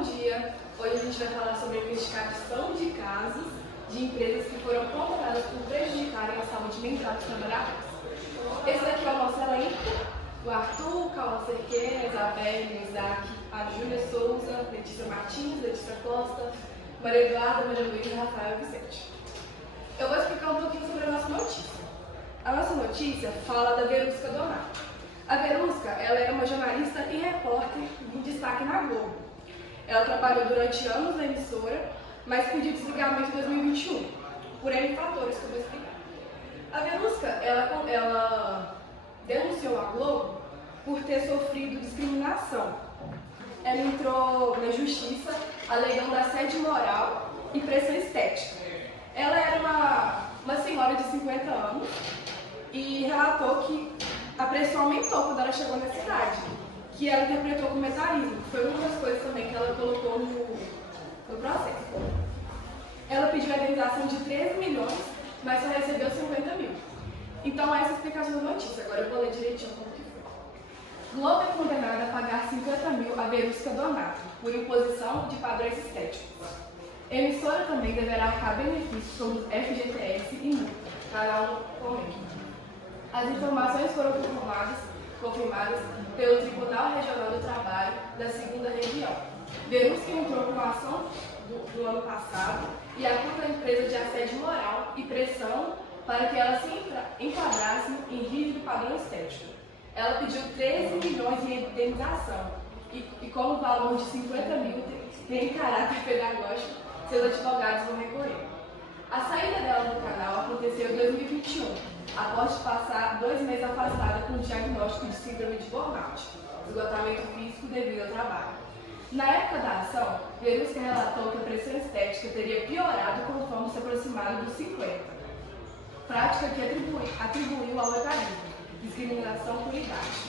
bom dia! Hoje a gente vai falar sobre a investigação de casos de empresas que foram condenadas por prejudicarem a saúde mental dos trabalhadores. Esse daqui é o nosso elenco: o Arthur, o Cauã Cerqueira, a Isabelle, o Isaac, a Júlia Souza, Letícia Martins, Letícia Costa, Maria Eduarda, Maria Luísa e Rafael Vicente. Eu vou explicar um pouquinho sobre a nossa notícia. A nossa notícia fala da Verusca Donato. A Verusca, ela era uma jornalista e repórter em destaque na Globo. Ela trabalhou durante anos na emissora, mas pediu desligamento em 2021, por N fatores que eu vou explicar. A Verusca, ela denunciou a Globo por ter sofrido discriminação. Ela entrou na justiça alegando assédio moral e pressão estética. Ela era uma senhora de 50 anos e relatou que a pressão aumentou quando ela chegou na cidade, que ela interpretou como etarismo, que foi uma das coisas também que ela colocou no processo. Ela pediu a indenização de 13 milhões, mas só recebeu 50 mil. Então, essa é a explicação da notícia. Agora eu vou ler direitinho como que foi. Globo é condenada a pagar 50 mil a Verusca Donato, por imposição de padrões estéticos. Emissora também deverá arcar benefícios como FGTS e multa. Canal comenta. As informações foram confirmadas pelo Tribunal Regional do Trabalho da 2ª Região. Verusca entrou com a ação do ano passado e acusa a empresa de assédio moral e pressão para que ela se enquadrasse em rígido padrão estético. Ela pediu 13 milhões de indenização e como valor de 50 mil tem caráter pedagógico, seus advogados vão recorrer. A saída dela do canal aconteceu em 2021, após passar 2 meses afastada com diagnóstico de síndrome de burnout, esgotamento físico devido ao trabalho. Na época da ação, Verusca relatou que a pressão estética teria piorado conforme se aproximava dos 50, prática que atribuiu ao etarismo, discriminação por idade.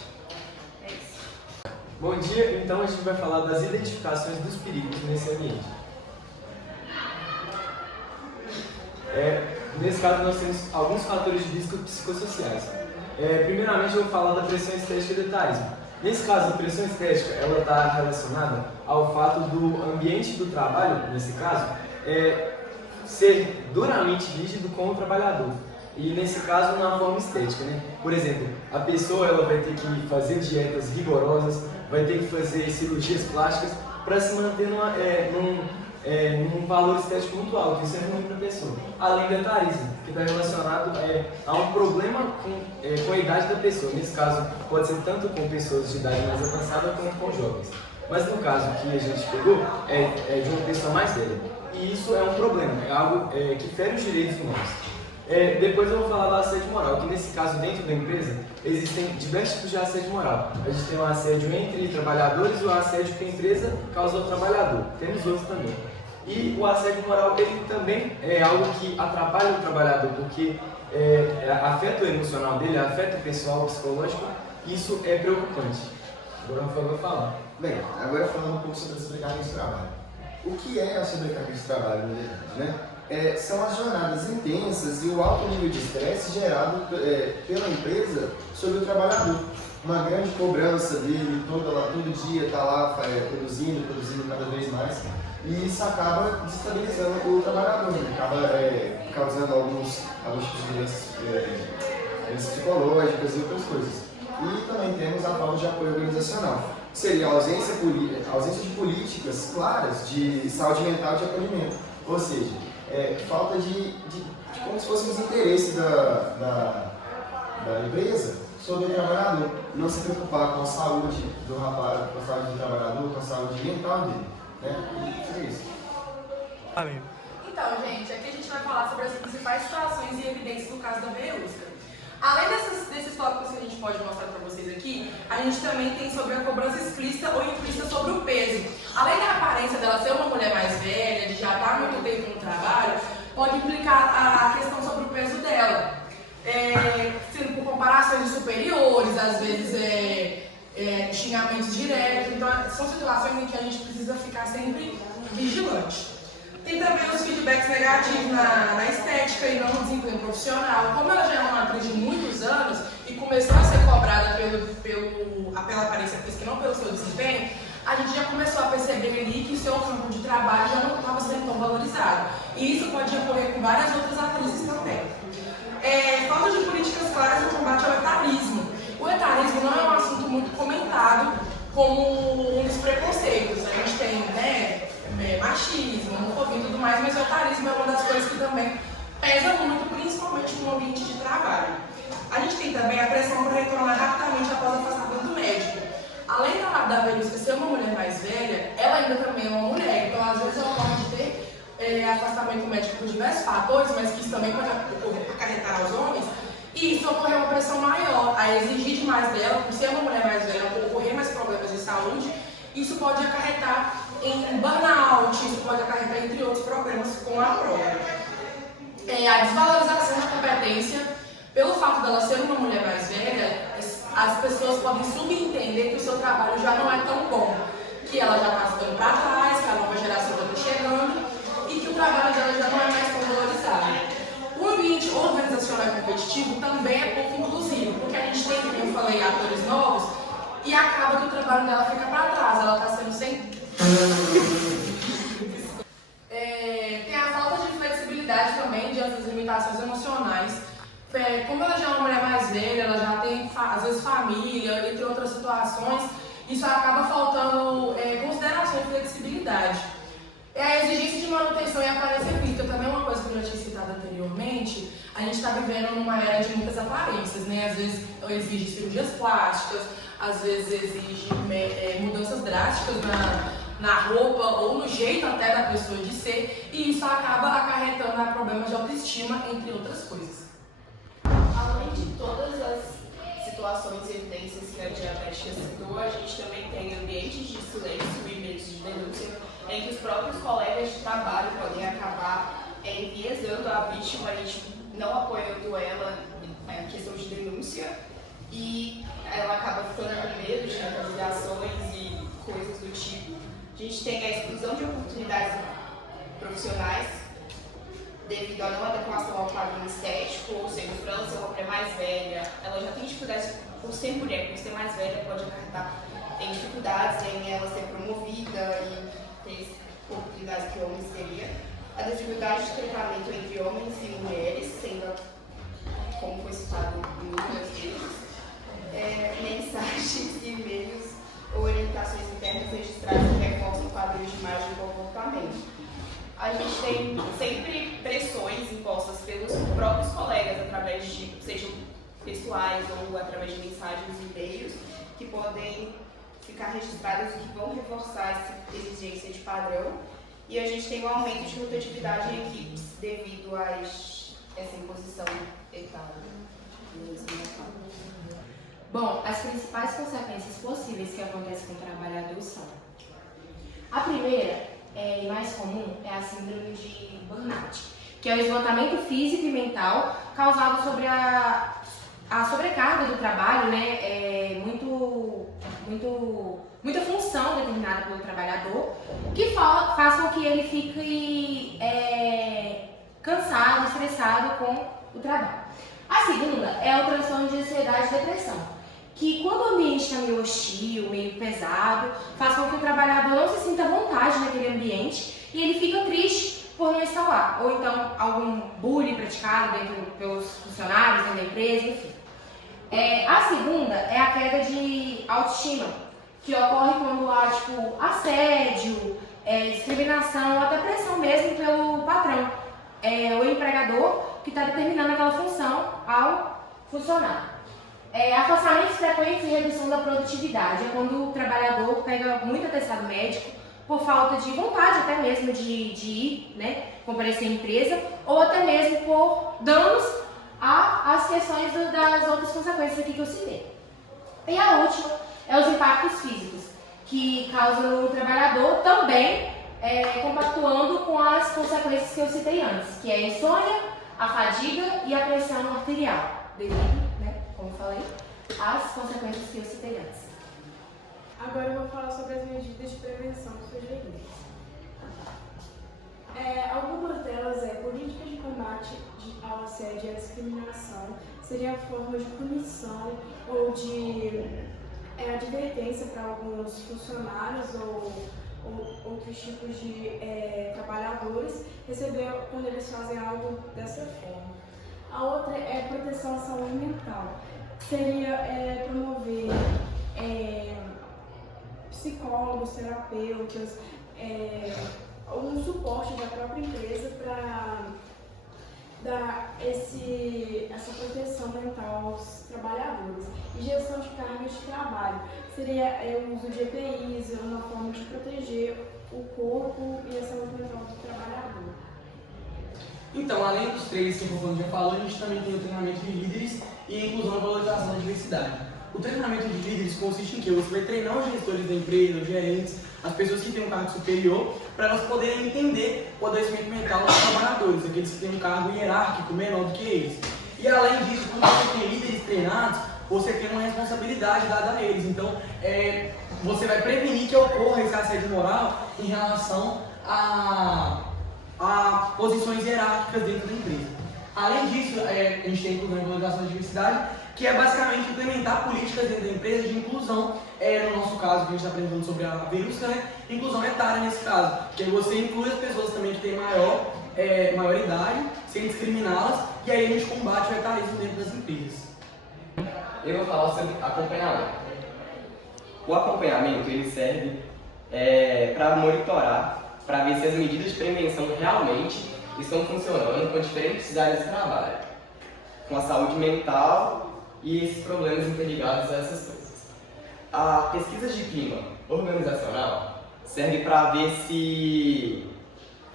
É isso. Bom dia, então a gente vai falar das identificações dos perigos nesse ambiente. Nesse caso, nós temos alguns fatores de risco psicossociais. Primeiramente, eu vou falar da pressão estética e do etarismo. Nesse caso, a pressão estética está relacionada ao fato do ambiente do trabalho, nesse caso, ser duramente rígido com o trabalhador. E nesse caso, na forma estética, né? Por exemplo, a pessoa ela vai ter que fazer dietas rigorosas, vai ter que fazer cirurgias plásticas para se manter num valor estético muito alto. Isso é ruim para a pessoa. Além do etarismo, que está relacionado a um problema com a idade da pessoa. Nesse caso, pode ser tanto com pessoas de idade mais avançada quanto com jovens. Mas no caso que a gente pegou, é de uma pessoa mais velha. E isso é um problema, é algo que fere os direitos humanos. Depois eu vou falar do assédio moral, que nesse caso, dentro da empresa, existem diversos tipos de assédio moral. A gente tem o assédio entre trabalhadores e o assédio que a empresa causa ao trabalhador. Temos outros também. E o assédio moral, ele também é algo que atrapalha o trabalhador, porque afeta o emocional dele, afeta o pessoal, o psicológico. Isso é preocupante. Agora o Rafael vai falar. Bem, agora falando um pouco sobre a sobrecarga de trabalho. O que é a sobrecarga de trabalho, na verdade, né? São as jornadas intensas e o alto nível de estresse gerado pela empresa sobre o trabalhador. Uma grande cobrança dele, todo dia está lá produzindo cada vez mais. E isso acaba desestabilizando o trabalhador, né? Acaba causando alguns tipos de doenças psicológicas e outras coisas. E também temos a falta de apoio organizacional, que seria a ausência de políticas claras de saúde mental e de acolhimento. Ou seja, falta de como se fossem os interesses da empresa sobre o trabalhador. Não se preocupar com a saúde do rapaz, com a saúde do trabalhador, com a saúde mental dele. E é isso. Amém. Então, gente, aqui a gente vai falar sobre as principais situações e evidências do caso da Verusca. Além desses tópicos que a gente pode mostrar para vocês aqui, a gente também tem sobre a cobrança explícita ou implícita sobre o peso. Além da aparência dela ser uma mulher mais velha, de já estar muito tempo no trabalho, pode implicar a questão sobre o peso dela. Sendo por comparações de superiores, às vezes xingamentos diretos. Então, são situações em que a gente precisa ficar sempre vigilante. Tem também os feedbacks negativos na estética e não no desempenho profissional. Como ela já é uma atriz de muitos anos e começou a ser cobrada pela aparência física e não pelo seu desempenho, a gente já começou a perceber perceberem ali que o seu campo de trabalho já não estava sendo tão valorizado. E isso pode ocorrer com várias outras atrizes também. Falta de políticas claras no combate ao etarismo. O etarismo não é um assunto muito comentado como um dos preconceitos. A gente tem, né, machismo, homofobia e tudo mais, mas o etarismo é uma das coisas que também pesa muito, principalmente no ambiente de trabalho. A gente tem também a pressão para retornar rapidamente após o afastamento médico. Além da velhice ser uma mulher mais velha, ela ainda também é uma mulher, então às vezes ela pode ter afastamento médico por diversos fatores, mas que isso também pode acarretar aos homens, e isso ocorrer uma pressão maior, a exigir demais dela, por ser uma mulher mais velha, por ocorrer mais problemas de saúde, isso pode acarretar em burnout, isso pode acarretar entre outros problemas com a prova. A desvalorização da competência, pelo fato dela ser uma mulher mais velha, as pessoas podem subentender que o seu trabalho já não é tão bom, que ela já está ficando para trás, que a nova geração já está chegando e que o trabalho dela já não é mais tão valorizado. O ambiente organizacional e competitivo também é pouco inclusivo, porque a gente tem, como eu falei, atores novos e acaba que o trabalho dela fica para trás, ela está sendo sem... Tem a falta de flexibilidade também diante das limitações emocionais. Como ela já é uma mulher mais velha, ela já tem, às vezes, família, entre outras situações, isso acaba faltando consideração e flexibilidade. A exigência de manutenção e aparência física também é uma coisa que eu já tinha citado anteriormente. A gente está vivendo numa era de muitas aparências, né? Às vezes exige cirurgias plásticas, às vezes exige mudanças drásticas na roupa ou no jeito até da pessoa de ser, e isso acaba acarretando a problemas de autoestima, entre outras coisas. Além de todas as situações e evidências que a diabetes citou, a gente também tem ambientes de silêncio e meios de denúncia em que os próprios colegas de trabalho podem acabar enviesando a vítima e não apoiando ela em questão de denúncia, e ela acaba ficando com medo de retaliações e coisas do tipo. A gente tem a exclusão de oportunidades profissionais devido à não adequação ao padrão estético, ou seja, por ela ser uma mulher mais velha, ela já tem dificuldades por ser mulher, por ser mais velha pode acarretar em dificuldades em ela ser promovida e ter oportunidades que homens teriam. A desigualdade de tratamento entre homens e mulheres, sendo, como foi citado muitas vezes, mensagens, e-mails ou orientações internas registradas que reforçam padrões de imagem e comportamento. A gente tem sempre pressões impostas pelos próprios colegas, através de, sejam pessoais ou através de mensagens e e-mails, que podem ficar registradas e que vão reforçar essa exigência de padrão. E a gente tem um aumento de rotatividade em equipes devido a essa imposição etária. Bom, as principais consequências possíveis que acontecem com o trabalhador são: a primeira e mais comum é a síndrome de burnout, que é o esgotamento físico e mental causado sobre a sobrecarga do trabalho, né? Muita função determinada pelo trabalhador, que façam que ele fique cansado, estressado com o trabalho. A segunda é o transtorno de ansiedade e depressão, que quando o ambiente está meio hostil, meio pesado, faz com que o trabalhador não se sinta à vontade naquele ambiente e ele fica triste por não estar lá, ou então algum bullying praticado pelos funcionários dentro da empresa, enfim. A segunda é a queda de autoestima, que ocorre quando há assédio, discriminação, até pressão mesmo pelo patrão, o empregador que está determinando aquela função ao funcionário. Afastamentos frequentes e redução da produtividade é quando o trabalhador pega muito atestado médico por falta de vontade até mesmo de ir, né, comparecer à empresa, ou até mesmo por danos às questões das outras consequências aqui que eu citei. E a última é os impactos físicos, que causam no trabalhador também compactuando com as consequências que eu citei antes, que é a insônia, a fadiga e a pressão arterial, devido, né, como eu falei, às consequências que eu citei antes. Agora eu vou falar sobre as medidas de prevenção sugeridas. Algumas delas políticas de combate ao assédio e à discriminação, seria a forma de punição ou de advertência para alguns funcionários ou certos tipos de trabalhadores receber quando eles fazem algo dessa forma. A outra é proteção à saúde mental. Seria promover psicólogos, terapeutas, um suporte da própria empresa para dar essa proteção mental aos trabalhadores. E gestão de cargas de trabalho. Seria o uso de EPIs, uma forma de proteger o corpo e a saúde mental do trabalhador. Então, além dos três que o professor já falou, a gente também tem o treinamento de líderes e inclusão e valorização da diversidade. O treinamento de líderes consiste em que você vai treinar os gestores da empresa, os gerentes, as pessoas que têm um cargo superior, para elas poderem entender o adoecimento mental dos trabalhadores, aqueles que têm um cargo hierárquico menor do que eles. E além disso, quando você tem líderes treinados, você tem uma responsabilidade dada a eles. Então, você vai prevenir que ocorra esse assédio moral em relação a posições hierárquicas dentro da empresa. Além disso, a gente tem a inclusão e valorização da diversidade, que é basicamente implementar políticas dentro da empresa de inclusão, no nosso caso, que a gente está aprendendo sobre a Verusca, né? Inclusão etária nesse caso, que aí você inclui as pessoas também que têm maior idade, sem discriminá-las, e aí a gente combate o etarismo dentro das empresas. Eu vou falar sobre acompanhamento. O acompanhamento ele serve para monitorar, para ver se as medidas de prevenção realmente estão funcionando com diferentes áreas de trabalho, com a saúde mental e esses problemas interligados a essas coisas. A pesquisa de clima organizacional serve para ver se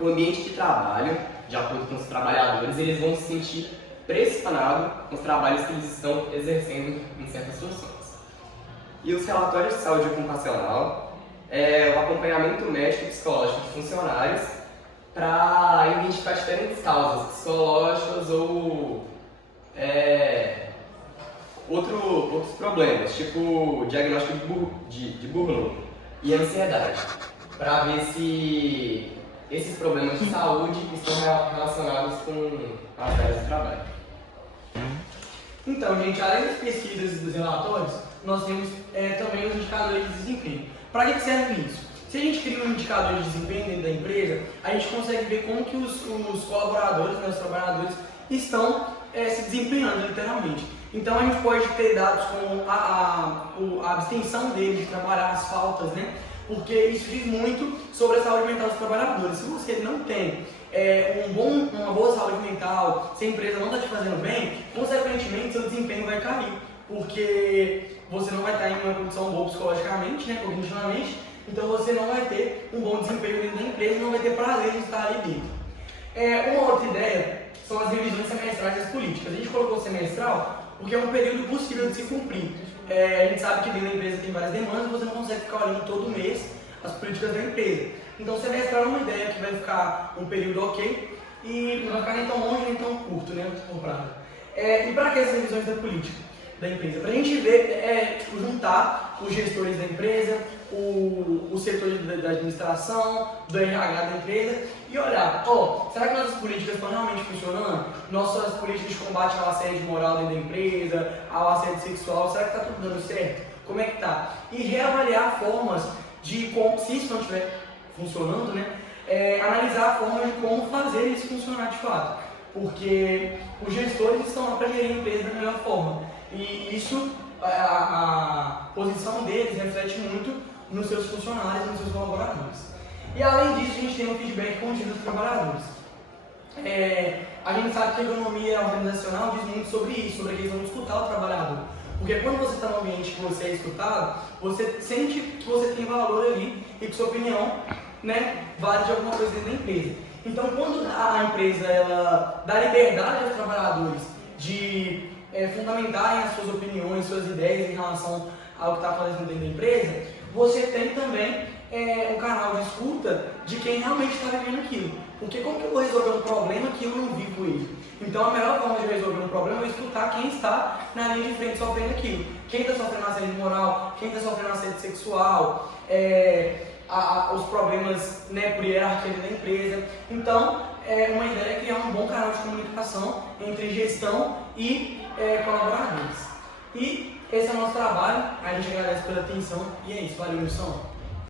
o ambiente de trabalho, de acordo com os trabalhadores, eles vão se sentir pressionados com os trabalhos que eles estão exercendo em certas funções. E os relatórios de saúde ocupacional o acompanhamento médico e psicológico de funcionários para identificar diferentes causas psicológicas ou outros problemas, tipo diagnóstico de burnout e ansiedade, para ver se esses problemas de saúde estão relacionados com as áreas de trabalho. Então, gente, além das pesquisas e dos relatórios, nós temos também os indicadores de desempenho. Para que serve isso? Se a gente cria um indicador de desempenho dentro da empresa, a gente consegue ver como que os colaboradores, os trabalhadores, estão se desempenhando literalmente. Então a gente pode ter dados como a abstenção deles de trabalhar, as faltas, né? Porque isso diz muito sobre a saúde mental dos trabalhadores. Se você não tem uma boa saúde mental, se a empresa não está te fazendo bem, consequentemente seu desempenho vai cair. Porque você não vai estar em uma condição boa psicologicamente, né, cognitivamente, então você não vai ter um bom desempenho dentro da empresa, não vai ter prazer de estar ali dentro. Uma outra ideia são as revisões semestrais das políticas. A gente colocou semestral porque é um período possível de se cumprir. A gente sabe que dentro da empresa tem várias demandas, você não consegue ficar olhando todo mês as políticas da empresa. Então semestral é uma ideia que vai ficar um período ok e não vai ficar nem tão longe nem tão curto, né, por prazo. E para que essas revisões da política da empresa? Para a gente ver, juntar os gestores da empresa, o setor da administração, do RH da empresa e olhar, será que nossas políticas estão realmente funcionando? Nossas políticas de combate ao assédio moral dentro da empresa, ao assédio sexual, será que está tudo dando certo? Como é que está? E reavaliar formas de como, se isso não estiver funcionando, né, analisar formas de como fazer isso funcionar de fato. Porque os gestores estão lá para gerir a empresa da melhor forma. E isso, a posição deles reflete muito nos seus funcionários, nos seus colaboradores. E além disso, a gente tem um feedback contínuo dos trabalhadores. A gente sabe que a ergonomia organizacional diz muito sobre isso, sobre a questão de escutar o trabalhador. Porque quando você está num ambiente que você é escutado, você sente que você tem valor ali e que sua opinião, né, vale de alguma coisa dentro da empresa. Então, quando a empresa ela dá liberdade aos trabalhadores de fundamentarem as suas opiniões, suas ideias em relação ao que está acontecendo dentro da empresa, você tem também um canal de escuta de quem realmente está vivendo aquilo. Porque como que eu vou resolver um problema que eu não vivo ele? Então a melhor forma de resolver um problema é escutar quem está na linha de frente sofrendo aquilo. Quem está sofrendo assédio moral, quem está sofrendo assédio sexual, os problemas, né, por hierarquia da empresa. Então, uma ideia é criar um bom canal de comunicação entre gestão e colaboradores. E esse é o nosso trabalho. A gente agradece pela atenção e é isso. Valeu, Wilson.